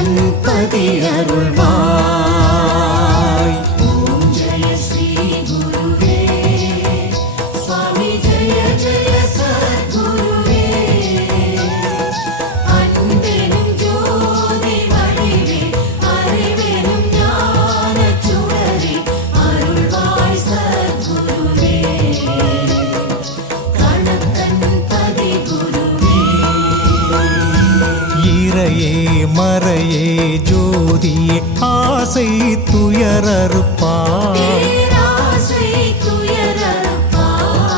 கணக்கன்பதி அருள்வாய். ஓம் ஜெய ஸ்ரீ குருவே சுவாமி ஜெய ஜெய சத்குருவே. அன்பெனும் ஜோதி வடிவே அறிவெனும் ஞானச் சுடரே அருள்வாய் சத்குருவே. கணக்கன்பதி குருவே. இறையே மறையே ஜோதியே ஆசை துயரறுப்பாய். பேராசை துயரறுப்பாய்.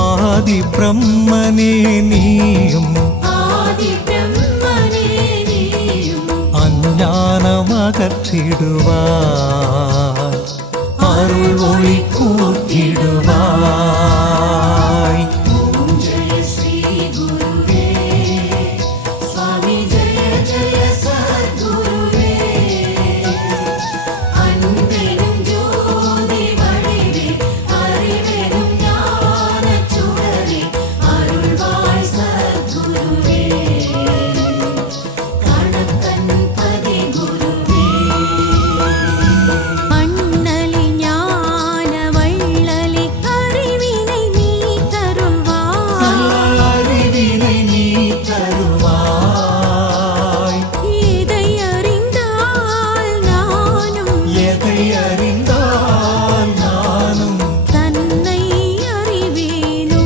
ஆதி பிரம்மனே நீயும் ஆதி பிரம்மனே நீயும் அஞ்ஞானம் அகற்றிடுவாய். அருள் ஒளி கூட்டிடுவாய். ஓம் ஜெய ஸ்ரீ குருவே சுவாமி ஜெய ஜெய சத்குருவே. அன்பெனும் ஜோதி வடிவே அறிவெனும் ஞானச் சுடரே அருள்வாய் சத்குருவே. கணக்கன்பதி குருவே. அண்ணலி ஞான வள்ளலி அறிவினை நீ தருவாய். அறிவினை நீ தருவாய். எதை அறிந்தால் நானும் எதை அறிந்தால் நானும் தன்னை அறிவேனோ.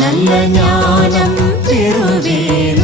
நல்ல ஞானம் பெறுவேன்.